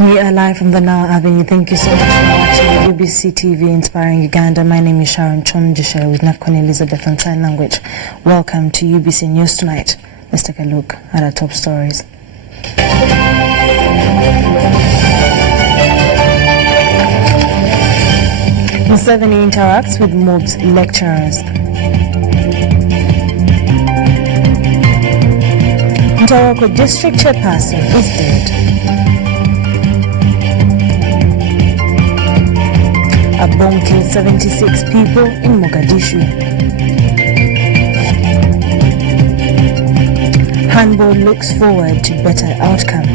We are live from the Now Avenue. Thank you so much for watching UBC TV Inspiring Uganda. My name is Sharon Chonjisha with Nakon Elizabeth on Sign Language. Welcome to UBC News tonight. Let's take a look at our top stories. Museveni interacts with MOBS lecturers. Ntoroko district chairperson is dead. A bomb killed 76 people in Mogadishu. Handball looks forward to better outcome.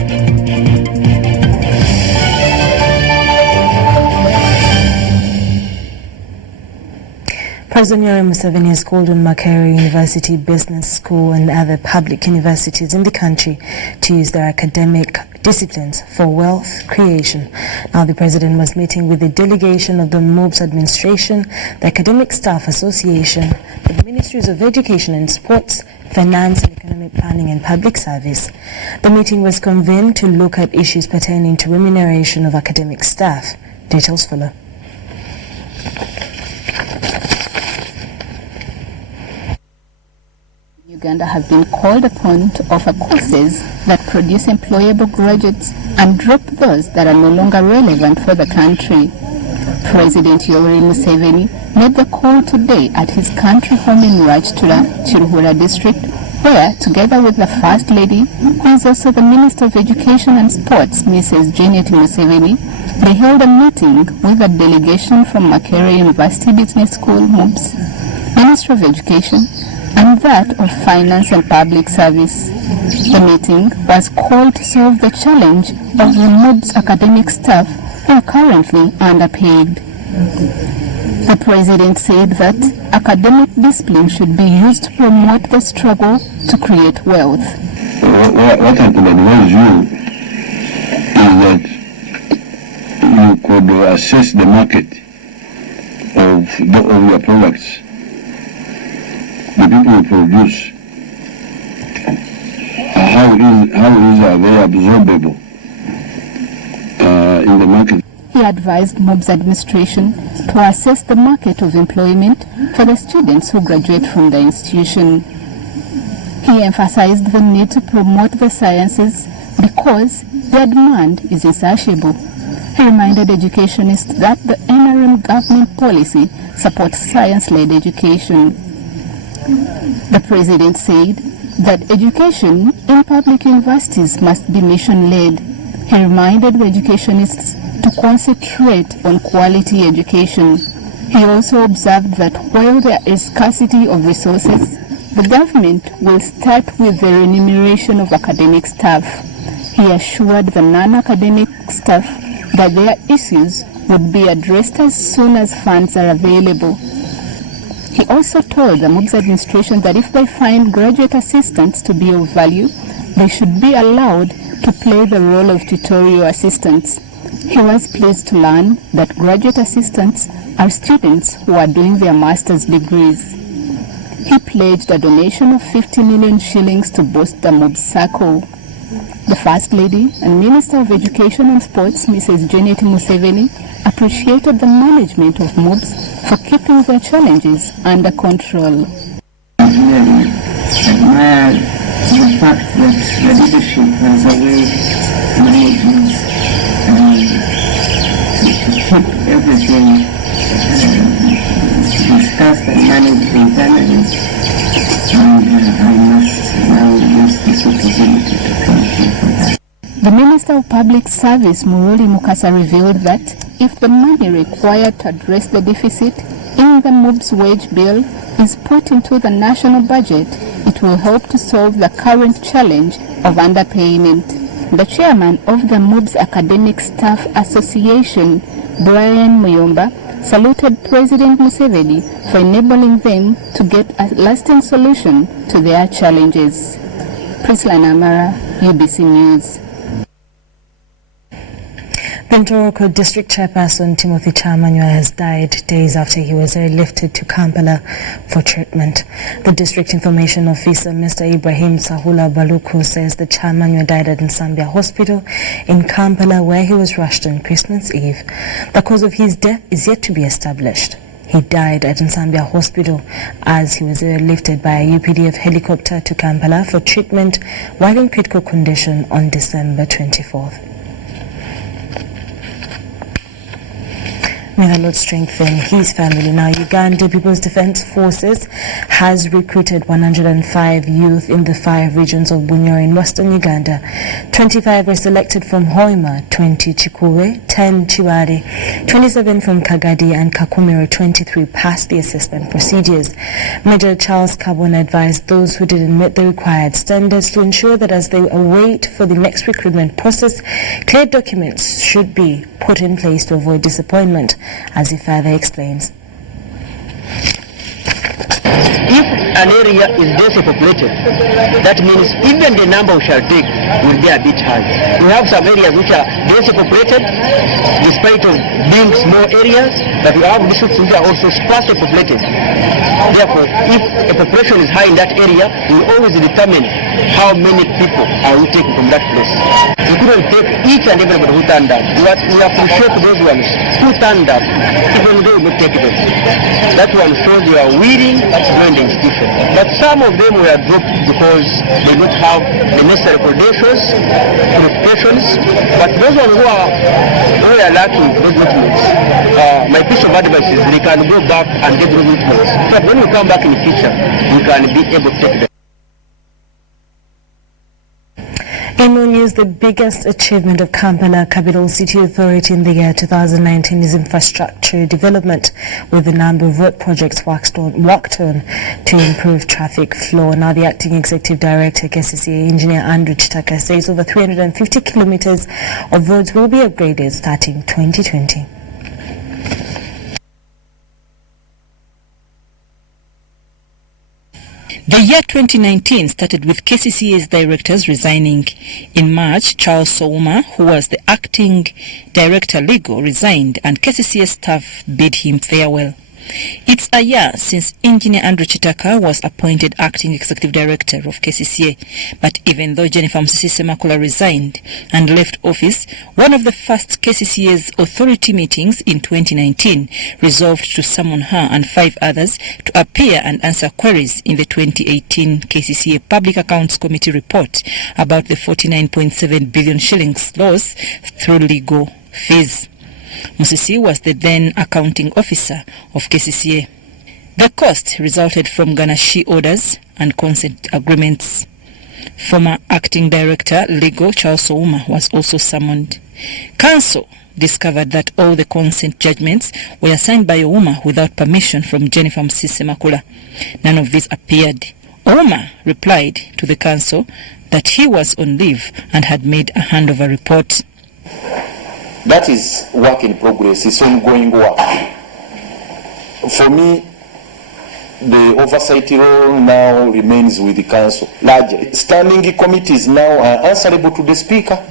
President Yoweri Museveni has called on Makerere University Business School and other public universities in the country to use their academic disciplines for wealth creation. Now, the president was meeting with the delegation of the MOBS administration, the Academic Staff Association, the Ministries of Education and Sports, Finance and Economic Planning and Public Service. The meeting was convened to look at issues pertaining to remuneration of academic staff. Details follow. Uganda have been called upon to offer courses that produce employable graduates and drop those that are no longer relevant for the country. President Yoweri Museveni made the call today at his country home in Rajtura, Chiruhura district, where, together with the First Lady, who is also the Minister of Education and Sports, Mrs. Janet Museveni, they held a meeting with a delegation from Makerere University Business School, MOBS, Ministry of Education, and that of Finance and Public Service. The meeting was called to solve the challenge of the MOBS academic staff who are currently underpaid. The President said that academic discipline should be used to promote the struggle to create wealth. What I could advise you is that you could assess the market of your products. The people who produce, how are they absorbable in the market? He advised MOBS administration to assess the market of employment for the students who graduate from the institution. He emphasized the need to promote the sciences because their demand is insatiable. He reminded educationists that the NRM government policy supports science-led education. The President said that education in public universities must be mission-led. He reminded the educationists to concentrate on quality education. He also observed that while there is scarcity of resources, the government will start with the remuneration of academic staff. He assured the non-academic staff that their issues would be addressed as soon as funds are available. He also told the MOBS administration that if they find graduate assistants to be of value, they should be allowed to play the role of tutorial assistants. He was pleased to learn that graduate assistants are students who are doing their master's degrees. He pledged a donation of 50 million shillings to boost the MOBS circle. The First Lady and Minister of Education and Sports, Mrs. Janet Museveni, appreciated the management of MOBS for keeping their challenges under control. I really admire the fact that the leadership has a way management to keep everything discussed and managed internally. And I must now use this opportunity to thank you for that. The Minister of Public Service, Muruli Mukasa, revealed that if the money required to address the deficit in the MOBS wage bill is put into the national budget, it will help to solve the current challenge of underpayment. The chairman of the MOBS Academic Staff Association, Brian Muyomba, saluted President Museveni for enabling them to get a lasting solution to their challenges. Priscilla Namara, UBC News. The Ntoroko District Chairperson Timothy Chamanywa has died days after he was airlifted to Kampala for treatment. The District Information Officer, Mr. Ibrahim Sahula Baluku, says the Chamanywa died at Nsambya Hospital in Kampala, where he was rushed on Christmas Eve. The cause of his death is yet to be established. He died at Nsambya Hospital as he was airlifted by a UPDF helicopter to Kampala for treatment while in critical condition on December 24th. May the Lord strengthen his family. Now, Uganda People's Defense Forces has recruited 105 youth in the 5 regions of Bunyoro in western Uganda. 25 were selected from Hoima, 20 Chikuwe, 10 Chiwari, 27 from Kagadi, and Kakumiro 23 passed the assessment procedures. Major Charles Kabona advised those who didn't meet the required standards to ensure that as they await for the next recruitment process, clear documents should be put in place to avoid disappointment, as he further explains. If an area is densely populated, that means even the number we shall take will be a bit high. We have some areas which are densely populated, despite of being small areas, but we have districts which are also sparsely populated. Therefore, if a population is high in that area, we will always determine how many people are we taking from that place. We couldn't take each and everybody who turned up. We appreciate those ones who turned up, even though we not take them. That one shows they are willing to join the institution. But some of them were dropped because they don't have the necessary credentials, qualifications. But those ones who are lacking those documents, my piece of advice is they can go back and get those documents. But when we come back in the future, we can be able to take them. In more news, the biggest achievement of Kampala Capital City Authority in the year 2019 is infrastructure development, with a number of road projects worked on to improve traffic flow. Now, the Acting Executive Director, KCCA Engineer Andrew Chitaka, says over 350 kilometers of roads will be upgraded starting 2020. The year 2019 started with KCCA's directors resigning. In March, Charles Souma, who was the acting director legal, resigned and KCCA staff bid him farewell. It's a year since Engineer Andrew Chitaka was appointed acting executive director of KCCA. But even though Jennifer Musisi Semakula resigned and left office, one of the first KCCA's authority meetings in 2019 resolved to summon her and 5 others to appear and answer queries in the 2018 KCCA Public Accounts Committee report about the 49.7 billion shillings loss through legal fees. Musisi was the then accounting officer of KCCA. The cost resulted from Ganashi orders and consent agreements. Former acting director legal Charles Souma was also summoned. Council discovered that all the consent judgments were signed by Ouma without permission from Jennifer Musisi Semakula. None of these appeared. Ouma replied to the council that he was on leave and had made a handover report. That is work in progress. It's ongoing work. For me, the oversight role now remains with the council. Large standing committees now are answerable to the speaker.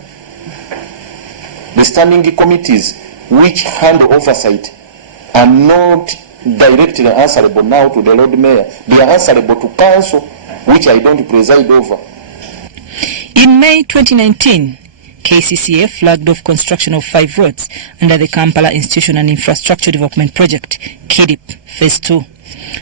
The standing committees which handle oversight are not directly answerable now to the Lord Mayor. They are answerable to council, which I don't preside over. In May 2019, KCCA flagged off construction of 5 roads under the Kampala Institution and Infrastructure Development Project, KIDIP, Phase 2.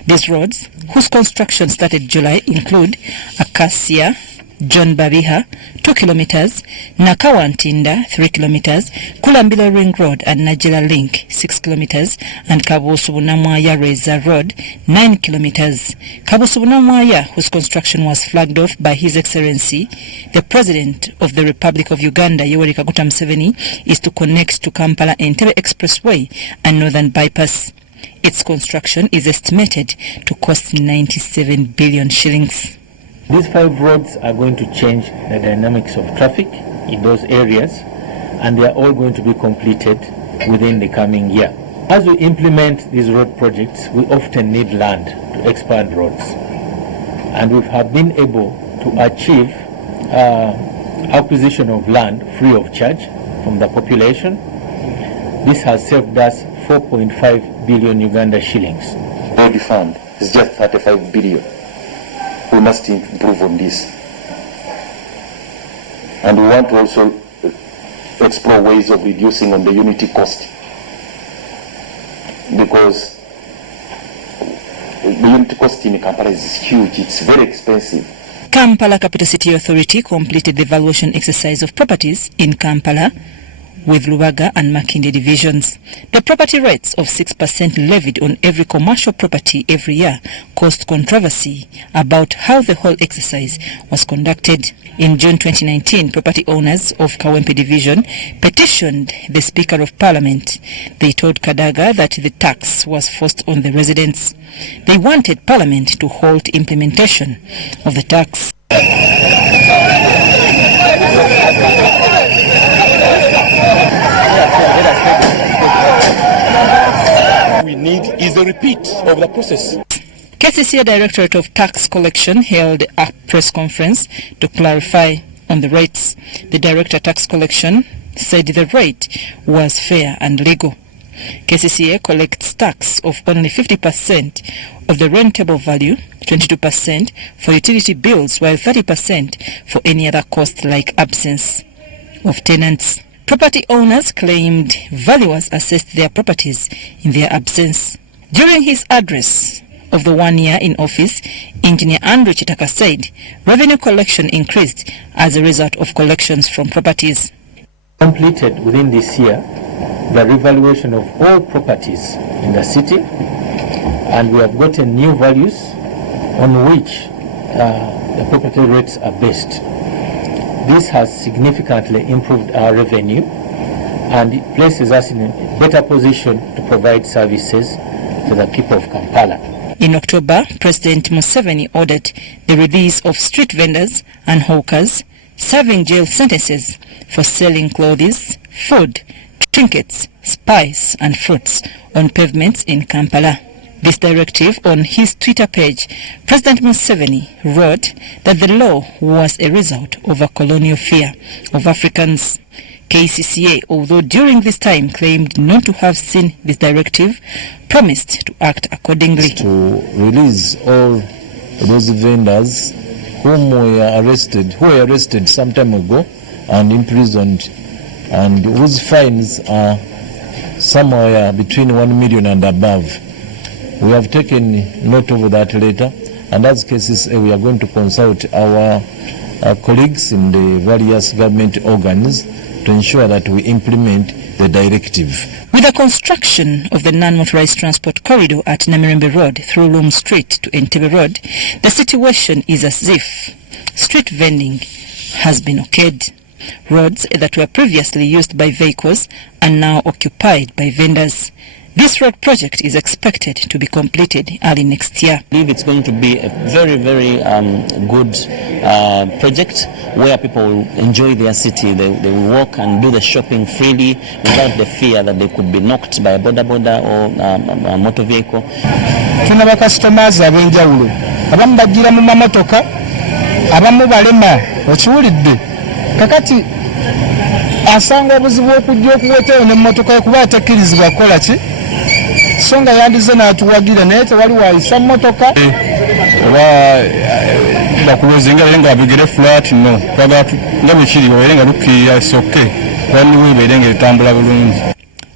These roads, whose construction started July, include Acacia, John Babiha, 2 kilometers, Nakawantinda, 3 kilometers, Kulambilo Ring Road and Najela Link, 6 kilometers, and Kabusubunamwaya Reza Road, 9 kilometers. Kabusubunamwaya, whose construction was flagged off by His Excellency, the President of the Republic of Uganda, Yoweri Kaguta Museveni, is to connect to Kampala Entebbe Expressway and Northern Bypass. Its construction is estimated to cost 97 billion shillings. These 5 roads are going to change the dynamics of traffic in those areas, and they are all going to be completed within the coming year. As we implement these road projects, we often need land to expand roads. And we have been able to achieve acquisition of land free of charge from the population This has saved us 4.5 billion Uganda shillings. Body fund is just 35 billion. We must improve on this. And we want to also explore ways of reducing on the unity cost, because the unity cost in Kampala is huge. It's very expensive. Kampala Capital City Authority completed the valuation exercise of properties in Kampala with Lubaga and Makinde divisions. The property rates of 6% levied on every commercial property every year caused controversy about how the whole exercise was conducted. In June 2019, property owners of Kawempe division petitioned the Speaker of Parliament. They told Kadaga that the tax was forced on the residents. They wanted Parliament to halt implementation of the tax. We need is a repeat of the process. KCCA Directorate of Tax Collection held a press conference to clarify on the rates. The Director of Tax Collection said the rate was fair and legal. KCCA collects tax of only 50% of the rentable value, 22% for utility bills, while 30% for any other cost like absence of tenants. Property owners claimed valuers assessed their properties in their absence. During his address of the 1 year in office, Engineer Andrew Chitaka said revenue collection increased as a result of collections from properties. Completed within this year the revaluation of all properties in the city, and we have gotten new values on which the property rates are based. This has significantly improved our revenue and it places us in a better position to provide services to the people of Kampala. In October, President Museveni ordered the release of street vendors and hawkers serving jail sentences for selling clothes, food, trinkets, spice and fruits on pavements in Kampala. This directive on his Twitter page, President Museveni wrote that the law was a result of a colonial fear of Africans. KCCA, although during this time claimed not to have seen this directive, promised to act accordingly. To release all those vendors who were arrested some time ago and imprisoned, and whose fines are somewhere between 1 million and above. We have taken note of that later, and as cases we are going to consult our colleagues in the various government organs to ensure that we implement the directive. With the construction of the non-motorized transport corridor at Namirembe Road through Loom Street to Entebbe Road, the situation is as if street vending has been okayed. Roads that were previously used by vehicles are now occupied by vendors. This road project is expected to be completed early next year. I believe it's going to be a very, very good project where people will enjoy their city. They will walk and do the shopping freely without the fear that they could be knocked by a boda or a motor vehicle. Tunaba customers abenjawulo abamu bajjira mu mamotoka abamu balema okiwulidde kakati asanga obuzibu okujja okuwetayo n'emmotoka kuba atakkirizibwa kukola ki songa yandize n'atuwagira naye tewali waayisa mmotoka oba bakulozinga bere nga abigere flat no kwaga nga bwe kiri bere nga lukkirira soke kwani bere nga etambula bulungi.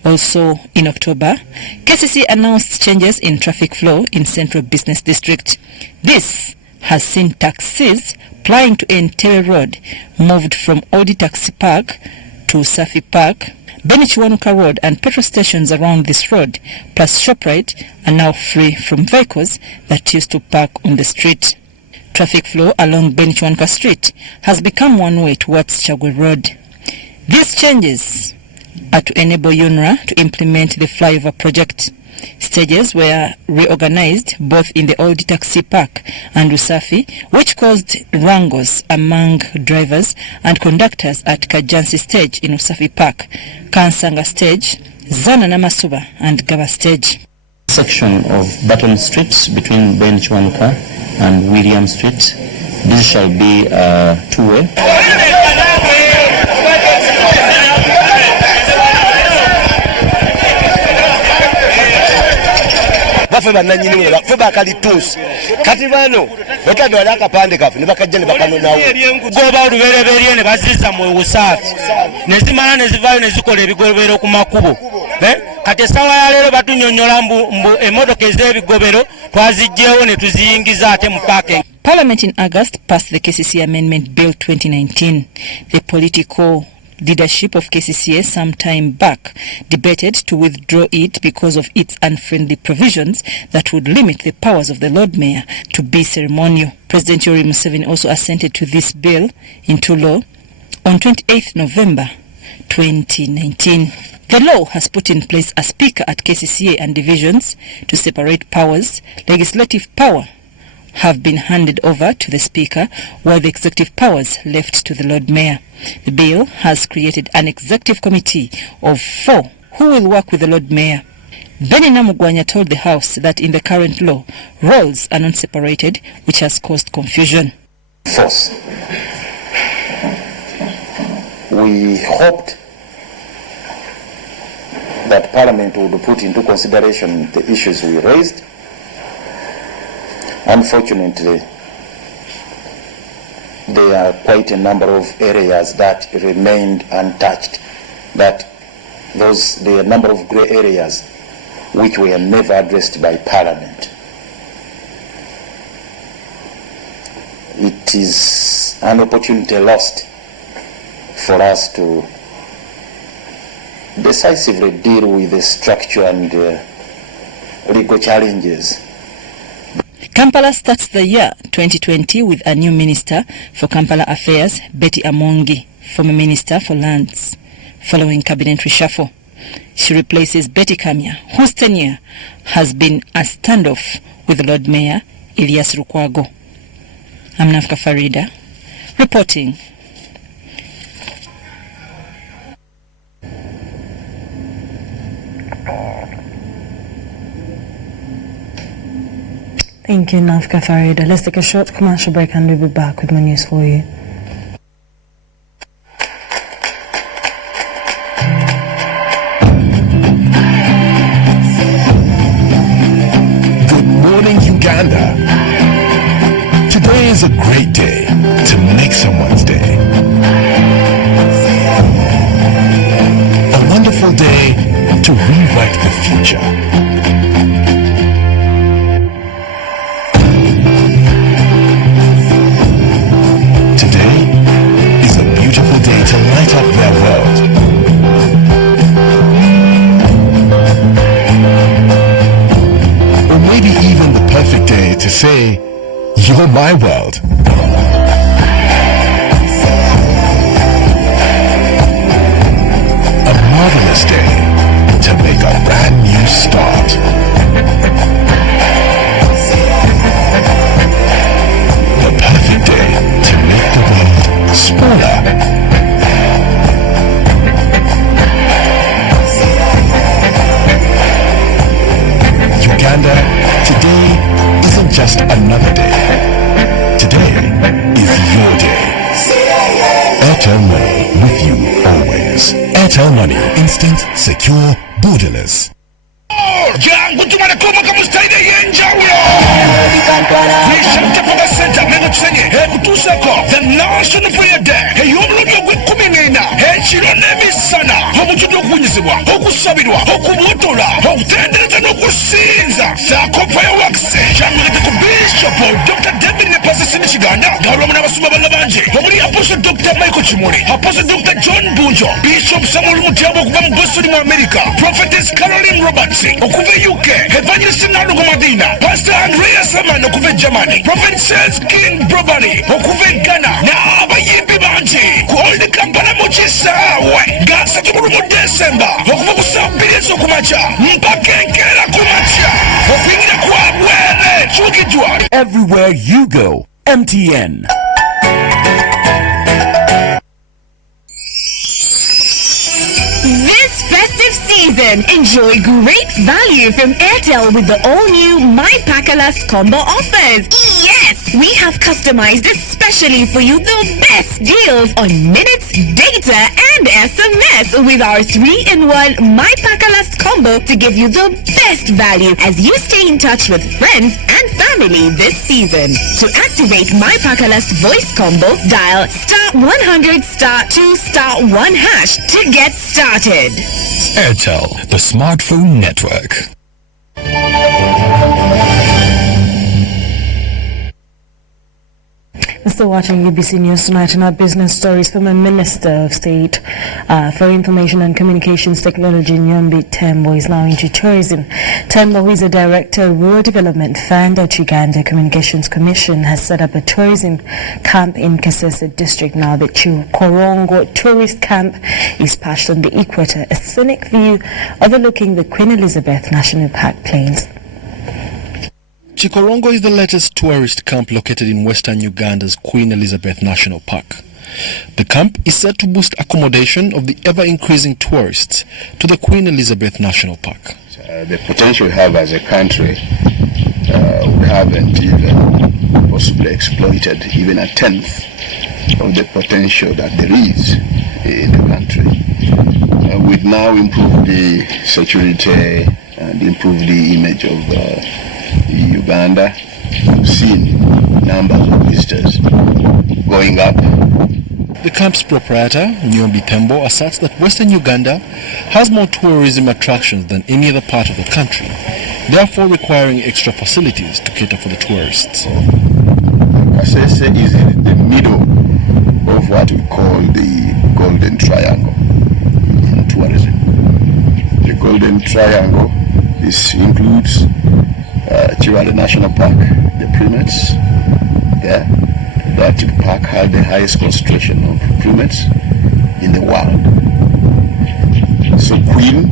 Also in October, KCC announced changes in traffic flow in Central Business District. This has seen taxis plying to Entebbe Road moved from Odi Taxi Park to Safi Park. Benichwanuka Road and petrol stations around this road, plus ShopRite, are now free from vehicles that used to park on the street. Traffic flow along Benichwanuka Street has become one way towards Chagwe Road. These changes are to enable UNRA to implement the flyover project. Stages were reorganized both in the old taxi park and Usafi, which caused wrangles among drivers and conductors at Kajansi stage in Usafi Park, Kansanga stage, Zana Namasuba and Gaba stage. Section of Button Street between Benchwanuka and William Street. This shall be two-way. bafe bananyini mwe bafe bakalituusi kati bano batadde wali akapande kafe ne bakajja ne bakanonawo goba olubereberye ne bazizza mu busaafi ne zimala ne zivaayo ne zikola ebigobero ku makubo kati essaawa ya leero batunyonnyola mbu emmotoka ez'ebigobero twazigjeewo ne tuziyingiza ate mu parking. Parliament in August passed the KCCA Amendment Bill 2019. The political leadership of KCCA some time back debated to withdraw it because of its unfriendly provisions that would limit the powers of the Lord Mayor to be ceremonial. President Yoweri Museveni also assented to this bill into law on 28th November 2019. The law has put in place a speaker at KCCA and divisions to separate powers. Legislative power have been handed over to the Speaker, while the executive powers left to the Lord Mayor. The bill has created an executive committee of 4 who will work with the Lord Mayor. Benny Namugwanya told the House that in the current law, roles are not separated, which has caused confusion. First, we hoped that Parliament would put into consideration the issues we raised. Unfortunately, there are quite a number of areas that remained untouched, there are a number of grey areas which were never addressed by Parliament. It is an opportunity lost for us to decisively deal with the structure and legal challenges. Kampala starts the year 2020 with a new Minister for Kampala Affairs, Betty Amongi, former Minister for Lands, following cabinet reshuffle. She replaces Betty Kamya, whose tenure has been a standoff with Lord Mayor Elias Lukwago. I'm Nafka Farida, reporting. Thank you, Nafka Farida. Let's take a short commercial break and we'll be back with more news for you. Good morning, Uganda. Today is a great day to make someone's day. A wonderful day to rewrite the future. To light up their world. Or maybe even the perfect day to say, you're my world. A marvelous day to make a brand new start. The perfect day to make the world smaller. Uganda, today isn't just another day. Today is your day. Airtel Money, with you always. Airtel Money, instant, secure, borderless. Jangu tumanekoma kamustaide yenjawulo Nishamtapaka Center mego tusenye kutusako The National Prayer Day ey'omulundi ogw'ekkuminena ekiro n'emisana omujjudde okubunyizibwa okusabirwa okubuutola okutendereza n'okusinza saako fireworks kyamuleke ku Bishop Dr. David Nepasisi Kiganda ng'alwamu n'abasumba bonna bangi omuli Apostle Dr. Michael Kimuli, Apostle Dr. John Bunjo, Bishop Samuel Mutyabo okuva mu Boston mu America, Prophetess Caroline Roberts okuva UK, Evangelist Nalugo Madina, Pastor Andrea Saman okuva Germany, Prophet Sales King Brobani okuva Ghana n'abayimbi bangi ku Old Kampala mu kisaawe nga 3 December okuva ku saa 2 ez'okumakya mpaka enkeera ku makya okuyingira kwabwere kyukiddwa. Everywhere you go, MTN. This festive season, enjoy great value from Airtel with the all-new My Pack Last combo offers. Yes! We have customized especially for you the best deals on minutes, data, and SMS with our 3-in-1 My Pakalast combo to give you the best value as you stay in touch with friends and family this season. To activate My Pakalast voice combo, dial *100 *2 *1# to get started. Airtel, the smartphone network. We're still watching UBC News Tonight, and our business stories from a Minister of State for Information and Communications Technology, Nyombi Tembo, is now into tourism. Tembo, who is a Director of Rural Development Fund at Uganda Communications Commission, has set up a tourism camp in Kasese District. Now, the Chikorongo Tourist Camp is perched on the equator, a scenic view overlooking the Queen Elizabeth National Park plains. Chikorongo is the latest tourist camp located in western Uganda's Queen Elizabeth National Park. The camp is set to boost accommodation of the ever-increasing tourists to the Queen Elizabeth National Park. The potential we have as a country, we haven't even possibly exploited even a tenth of the potential that there is in the country. We've now improved the security and improved the image of Uganda. We've seen numbers of visitors going up. The camp's proprietor, Nyombi Tembo, asserts that Western Uganda has more tourism attractions than any other part of the country, therefore requiring extra facilities to cater for the tourists. Kasese is in the middle of what we call the Golden Triangle in tourism. The Golden Triangle, this includes Chirwanda National Park, the primates. Yeah, that park had the highest concentration of primates in the world. So Queen,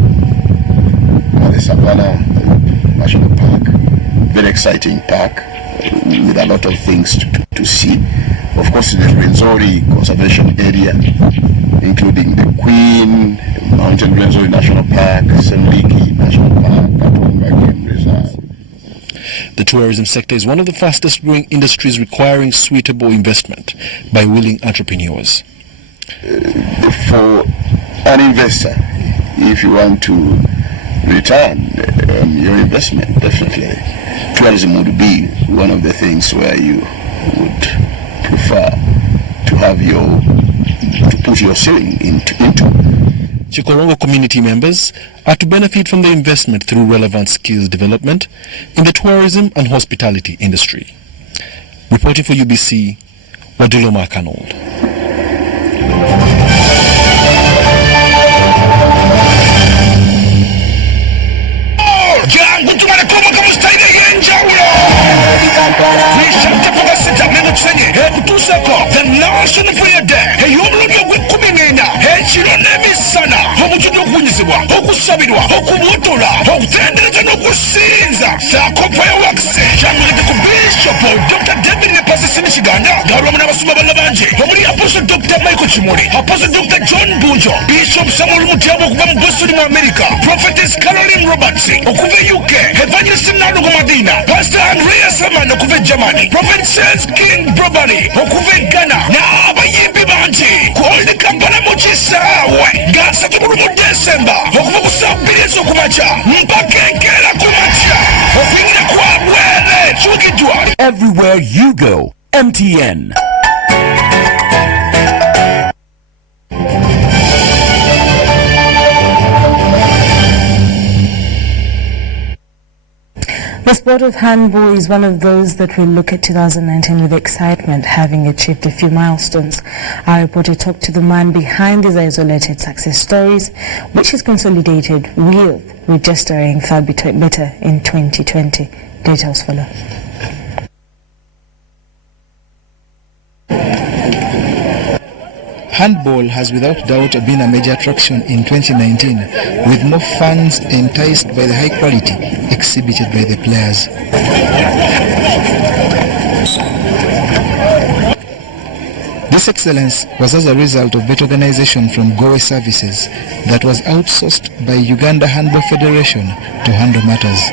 the Savannah National Park, very exciting park with a lot of things to see. Of course, the Rwenzori Conservation Area, including the Queen, Mountain Rwenzori National Park, Semliki National Park, Katonga Game Reserve. The tourism sector is one of the fastest growing industries requiring suitable investment by willing entrepreneurs. For an investor, if you want to return your investment, definitely tourism would be one of the things where you would prefer to have to put your ceiling into. Chikorongo community members are to benefit from the investment through relevant skills development in the tourism and hospitality industry. Reporting for UBC, Wadulo Makanold. The National Prayer Day ey'omulundi ogw'ekkuminena ekiro n'emisana omutudde okubunyizibwa okusabirwa okubuutola okutendereza n'okusinza saako fireworks kyamuleke ku Bishop Dr. David Nepasisini Kiganda ng'alwamu n'abasumba balla bangi omuli Apostle Dr. Michael Kimuli, Apostle Dr. John Bunjo, Bishop Samuel Mutyabo okuva mu Boston mu America, Prophetess Caroline Roberts okuva UK, Evangelist Nalungu Madina, Pastor Andrea Saman okuva Germany, Prophet Charles King Brobani okuva Ghana, n'abayimbi bangi ku Old Kampala mu kisaawe nga 3 December okuva ku saa 2 ez'okumakya mpaka enkeera ku makya okuyingira kwa bwere kiwukiddwa. Everywhere you go, MTN. The sport of handball is one of those that will look at 2019 with excitement, having achieved a few milestones. Our reporter talked to the man behind these isolated success stories, which is consolidated with registering far better in 2020. Details follow. Handball has without doubt been a major attraction in 2019, with more fans enticed by the high quality exhibited by the players. This excellence was as a result of better organization from Gowe Services that was outsourced by Uganda Handball Federation to handle matters.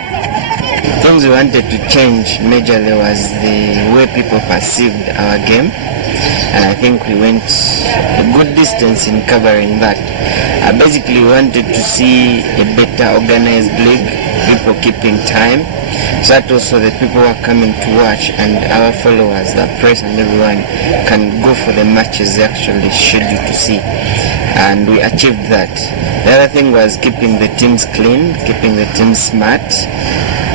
Things we wanted to change majorly was the way people perceived our game, and I think we went a good distance in covering that. Basically, we wanted to see a better organized league, people keeping time, so that also the people who are coming to watch and our followers, the press and everyone, can go for the matches they actually scheduled to see. And we achieved that. The other thing was keeping the teams clean, keeping the teams smart,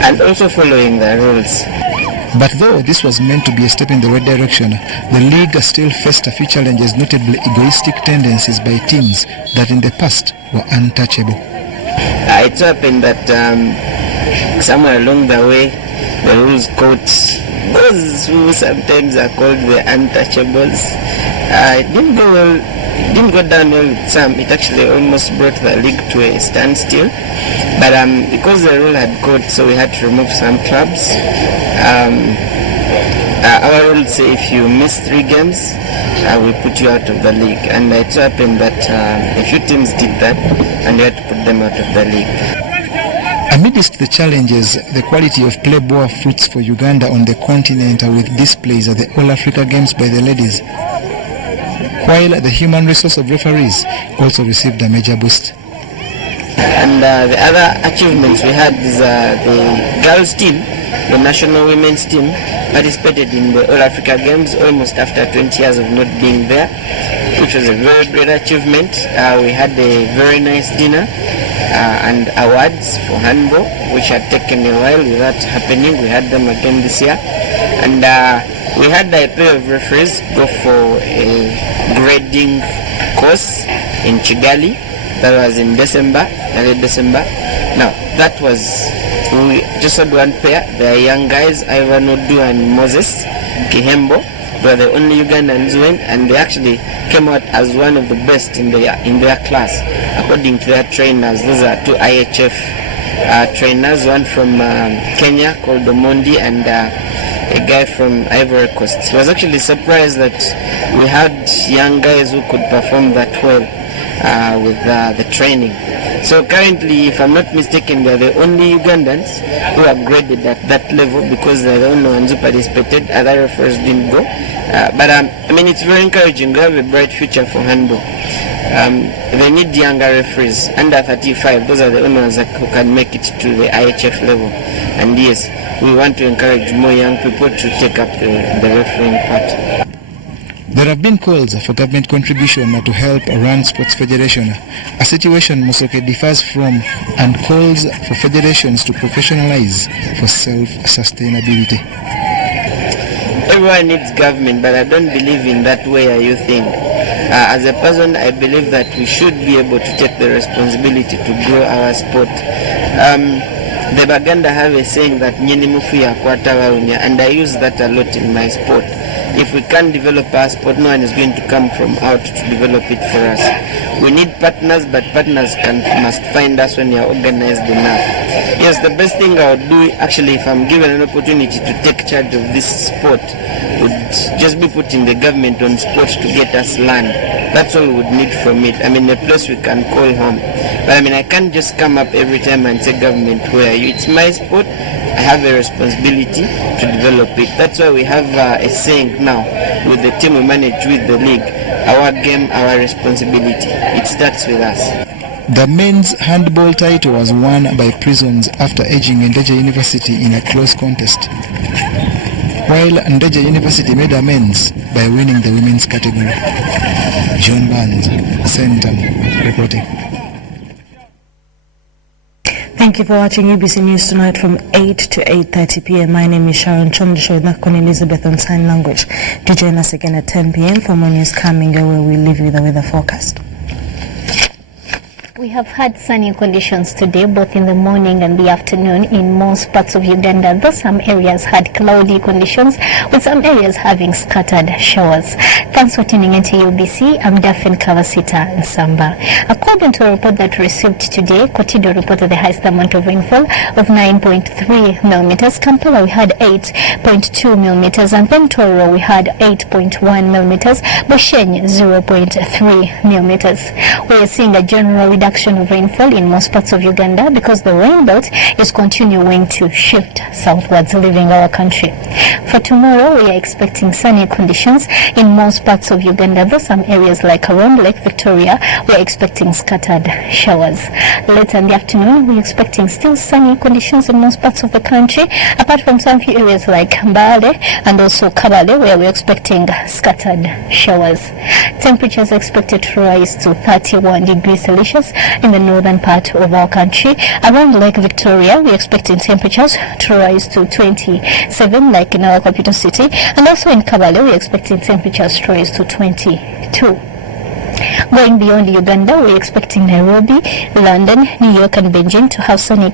and also following the rules. But though this was meant to be a step in the right direction, the league still faced a few challenges, notably egoistic tendencies by teams that in the past were untouchable. It happened that somewhere along the way, the rules caught those who sometimes are called the untouchables. It didn't go well. It didn't go down well with some. It actually almost brought the league to a standstill. But because the rule had caught, so we had to remove some clubs. Our rules say if you miss 3 games, we put you out of the league. And it happened that a few teams did that, and we had to put them out of the league. Amidst the challenges, the quality of play bore fruits for Uganda on the continent with displays at the All Africa Games by the ladies, while the human resource of referees also received a major boost. And the other achievements we had is the girls team, the national women's team, participated in the All Africa Games almost after 20 years of not being there, which was a very great achievement. We had a very nice dinner and awards for handball, which had taken a while without happening. We had them again this year. And we had a pair of referees go for a grading course in Kigali. That was in December, early December. Now, that was, we just had one pair. They are young guys, Ivan Odu and Moses Kihembo. They were the only Ugandans who went, and they actually came out as one of the best in their class, according to their trainers. Those are 2 IHF trainers, one from Kenya called Omondi, and a guy from Ivory Coast. He was actually surprised that we had young guys who could perform that well with the training. So currently, if I'm not mistaken, they're the only Ugandans who are graded at that level because they're the only ones who participated. Other referees didn't go. But I mean, it's very encouraging. We have a bright future for handball. They need younger referees, under 35. Those are the only ones that who can make it to the IHF level. And yes, we want to encourage more young people to take up the refereeing part. There have been calls for government contribution to help run sports federation, a situation Musoke differs from, and calls for federations to professionalize for self-sustainability. Everyone needs government, but I don't believe in that way you think. As a person, I believe that we should be able to take the responsibility to grow our sport. The Baganda have a saying that Nyeni mufu ya kwata waunya, and I use that a lot in my sport. If we can't develop our sport, no one is going to come from out to develop it for us. We need partners, but partners must find us when you are organized enough. Yes, the best thing I would do, actually, if I'm given an opportunity to take charge of this sport, would just be putting the government on sport to get us land. That's all we would need from it. I mean, a place we can call home. But I mean, I can't just come up every time and say, government, where are you? It's my sport. I have a responsibility to develop it. That's why we have a saying now with the team we manage with the league. Our game, our responsibility. It starts with us. The men's handball title was won by Prisons after edging Ndeje University in a close contest, while Ndeje University made amends by winning the women's category. John Barnes, Centum, reporting. Thank you for watching UBC News tonight from 8 to 8:30 p.m. My name is Sharon Chondisho with Nakon Elizabeth on sign language. Do join us again at 10 p.m. for more news coming your way. We'll leave you with the weather forecast. We have had sunny conditions today, both in the morning and the afternoon in most parts of Uganda, though some areas had cloudy conditions, with some areas having scattered showers. Thanks for tuning into UBC. I'm Daphne Kawasita Nsamba. According to a report that we received today, Kotido reported the highest amount of rainfall of 9.3 millimeters. Kampala we had 8.2 millimeters, and then Toro we had 8.1 millimeters. Boshenyi 0.3 millimeters. We are seeing a general reduction reduction of rainfall in most parts of Uganda because the rain belt is continuing to shift southwards, leaving our country. For tomorrow, we are expecting sunny conditions in most parts of Uganda, though some areas like around Lake Victoria, we are expecting scattered showers. Later in the afternoon, we are expecting still sunny conditions in most parts of the country, apart from some few areas like Mbale and also Kabale, where we are expecting scattered showers. Temperatures are expected to rise to 31 degrees Celsius in the northern part of our country. Around Lake Victoria, we are expecting temperatures to rise to 27, like in our capital city, and also in Kabale, we are expecting temperatures to rise to 22. Going beyond Uganda, we're expecting Nairobi, London, New York and Beijing to have sunny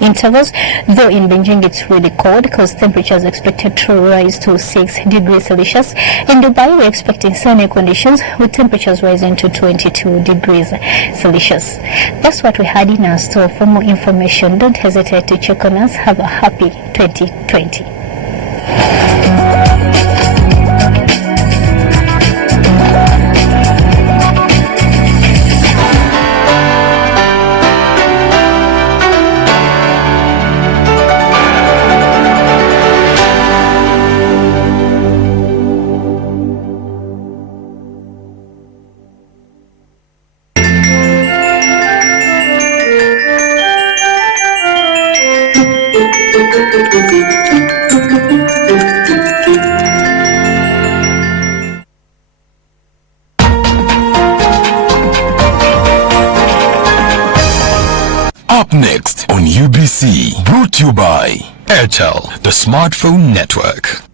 intervals, though in Beijing it's really cold because temperatures are expected to rise to 6 degrees Celsius. In Dubai, we're expecting sunny conditions with temperatures rising to 22 degrees Celsius. That's what we had in our store. For more information, don't hesitate to check on us. Have a happy 2020. Up next on UBC, brought to you by Airtel, the smartphone network.